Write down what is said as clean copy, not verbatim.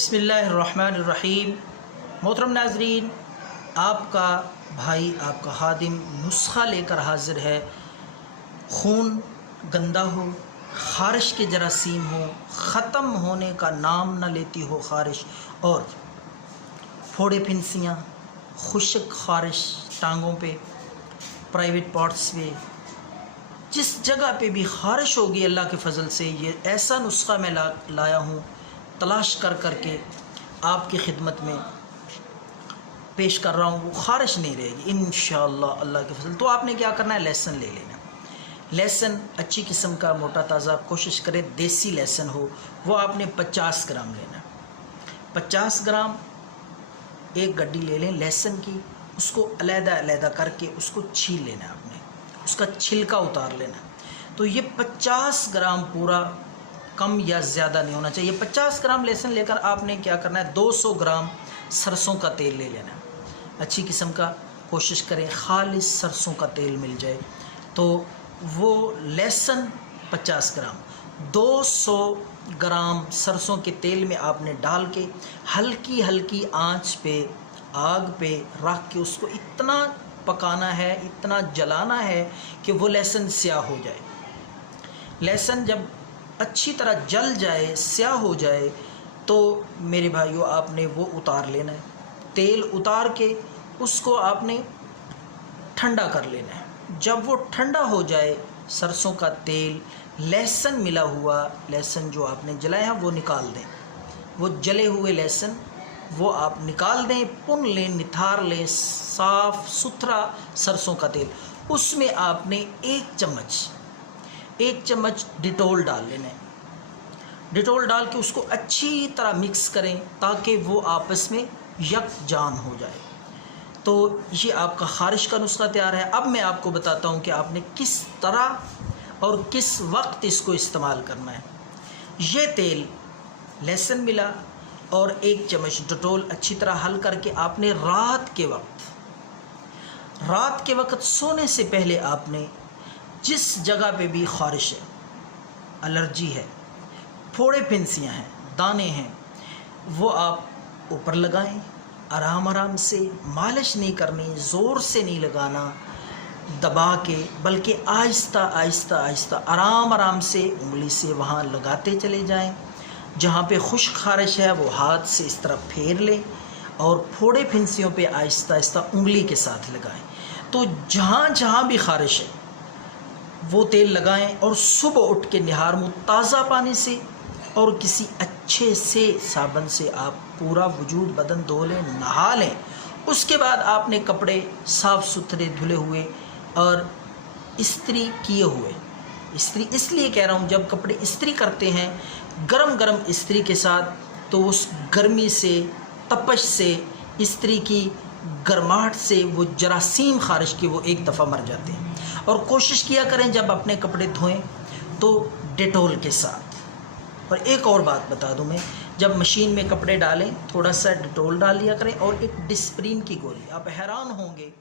बिस्मिल्लाहिर्रहमानिर्रहीम। मोहतरम नाज़रीन, आपका भाई आपका खादिम नुस्खा लेकर हाज़िर है। खून गंदा हो, ख़ारिश के जरासीम हो, ख़त्म होने का नाम न लेती हो ख़ारिश, और फोड़े फिंसियाँ, खुश्क ख़ारिश टांगों पे, प्राइवेट पार्ट्स पे, जिस जगह पे भी ख़ारिश होगी अल्लाह के फ़ज़ल से ये ऐसा नुस्खा मैं लाया हूँ, तलाश कर के आपकी खिदमत में पेश कर रहा हूँ। वो ख़ारिश नहीं रहेगी इंशाअल्लाह अल्लाह के फ़ज़ल। तो आपने क्या करना है, लहसुन ले लेना। लहसुन अच्छी किस्म का मोटा ताज़ा, कोशिश करें देसी लहसुन हो, वो आपने 50 ग्राम लेना। 50 ग्राम एक गड्डी ले लें लहसुन की, उसको अलग-अलग करके उसको छील लेना है आपने, उसका छिलका उतार लेना। तो ये 50 ग्राम पूरा, कम या ज़्यादा नहीं होना चाहिए। 50 ग्राम लहसुन लेकर आपने क्या करना है, 200 ग्राम सरसों का तेल ले लेना है। अच्छी किस्म का कोशिश करें खालिस सरसों का तेल मिल जाए। तो वो लहसुन 50 ग्राम 200 ग्राम सरसों के तेल में आपने डाल के हल्की हल्की आंच पे, आग पे रख के उसको इतना पकाना है, इतना जलाना है कि वो लहसुन स्याह हो जाए। लहसुन जब अच्छी तरह जल जाए, स्याह हो जाए, तो मेरे भाइयों आपने वो उतार लेना है। तेल उतार के उसको आपने ठंडा कर लेना है। जब वो ठंडा हो जाए, सरसों का तेल, लहसुन मिला हुआ, लहसुन जो आपने जलाया है वो निकाल दें। वो जले हुए लहसुन वो आप निकाल दें, पुन लें, निथार लें साफ़ सुथरा सरसों का तेल। उसमें आपने एक चम्मच डिटोल डाल लेना है। डिटोल डाल के उसको अच्छी तरह मिक्स करें ताकि वो आपस में यकजान हो जाए। तो ये आपका ख़ारिश का नुस्खा तैयार है। अब मैं आपको बताता हूँ कि आपने किस तरह और किस वक्त इसको इस्तेमाल करना है। ये तेल, लहसुन मिला और एक चम्मच डिटोल अच्छी तरह हल करके आपने रात के वक्त सोने से पहले आपने जिस जगह पे भी ख़ारिश है, एलर्जी है, फोड़े फिंसियाँ हैं, दाने हैं, वो आप ऊपर लगाएं। आराम से, मालिश नहीं करनी, ज़ोर से नहीं लगाना, दबा के, बल्कि आहिस्ता आहिस्ता आराम से उंगली से वहाँ लगाते चले जाएं। जहाँ पे खुश्क ख़ारिश है वो हाथ से इस तरह फेर लें और फोड़े फिंसियों पे आहिस्ता आहिस्ता उंगली के साथ लगाएं। तो जहाँ भी ख़ारिश है वो तेल लगाएं और सुबह उठ के निहार मुँह ताज़ा पानी से और किसी अच्छे से साबुन से आप पूरा वजूद बदन धो लें, नहा लें। उसके बाद आपने कपड़े साफ़ सुथरे धुले हुए और इस्त्री किए हुए, इस्त्री इसलिए कह रहा हूँ, जब कपड़े इस्त्री करते हैं गरम इस्त्री के साथ, तो उस गर्मी से, तपश से, इस्त्री की गर्माहट से वो जरासीम ख़ारिश के वो एक दफ़ा मर जाते हैं। और कोशिश किया करें जब अपने कपड़े धोएं तो डेटोल के साथ। और एक और बात बता दूं मैं, जब मशीन में कपड़े डालें थोड़ा सा डेटोल डाल लिया करें और एक डिस्प्रिन की गोली। आप हैरान होंगे